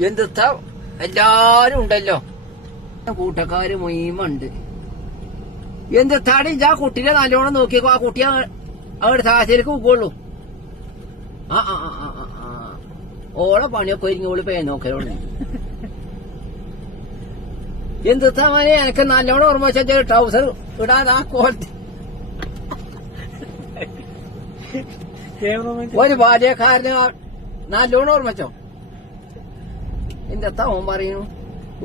എന്തുത്താ എല്ലാരും ഉണ്ടല്ലോ കൂട്ടക്കാര് മുഴുവണ്ട്. എന്തുത്താടി ആ കുട്ടിനെ നല്ലോണം നോക്കിയേക്കോ. ആ കുട്ടിയെ അവിടെ സാഹചര്യക്ക് പോകുള്ളൂ. ആ ആ ആ ആ ആ ഓളെ പണിയൊക്കെ ഒരുങ്ങി ഓള് പേ നോക്കലോളൂ. എന്തുത്താ മനെ എനിക്ക് നല്ലോണം ഓർമ്മ വെച്ചാൽ ട്രൗസർ ഇടാൻ ആ കോലത്ത് ഒരു ബാല്യക്കാരന് നല്ലോണം ഓർമ്മച്ചോ. എന്തെത്താ ഓൻ പറയുന്നു.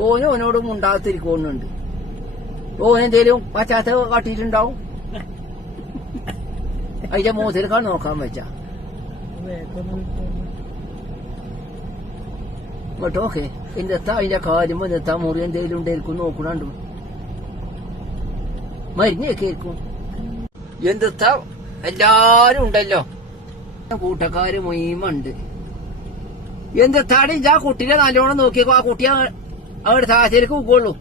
ഓനോട് മുണ്ടാകത്തിരിക്കുന്നുണ്ട്. ഓനെന്തേലും പശ്ചാത്തല കാട്ടിയിട്ടുണ്ടാവും. അതിന്റെ മൂത്തിരിക്കാൻ നോക്കാൻ വെച്ച കേട്ടോക്കെ. എന്തെത്താ അതിന്റെ കാര്യം എന്തെത്താ മുറി എന്തേലും ഉണ്ടായിരിക്കും നോക്കണുണ്ട്. മരുന്നൊക്കെ ആയിരിക്കും. എന്തെത്താ എല്ലാരും ഉണ്ടല്ലോ കൂട്ടക്കാര് മുഴുവണ്ട്. എന്തെത്താടി ആ കുട്ടിനെ നല്ലോണം നോക്കിയേക്കോ. ആ കുട്ടിയെ അവിടെ സാഹചര്യക്ക് പോകുള്ളൂ.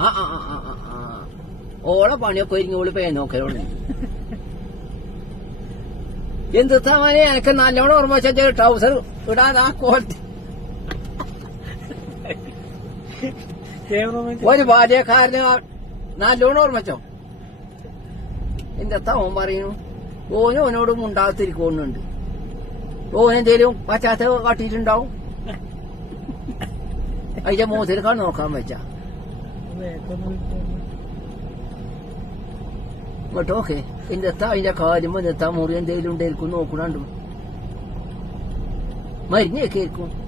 ആ ആ ആ ആ ആ ഓളെ പണിയൊക്കെ ഒരുങ്ങി ഓള് പേ നോക്കലോളൂ. എന്തുത്താ മനെ എനിക്ക് നല്ലോണം ഓർമ്മ വെച്ചാൽ ട്രൗസർ ഇടാൻ ആ കോലത്ത് ഒരു ബാല്യക്കാരന് നല്ലോണം ഓർമ്മച്ചോ. എന്തെത്താ ഓൻ പറയുന്നു. ഓനോട് മുണ്ടാകത്തിരിക്കുന്നുണ്ട്. ഓനെന്തേലും പശ്ചാത്തല കാട്ടിയിട്ടുണ്ടാവും. അതിന്റെ മൂത്തിരിക്കാൻ നോക്കാൻ വെച്ച കേട്ടോക്കെ. എന്തെത്താ അതിന്റെ കാര്യം എന്തെത്താ മുറി എന്തേലും ഉണ്ടായിരിക്കും നോക്കണുണ്ട്. മരുന്നൊക്കെ ആയിരിക്കും.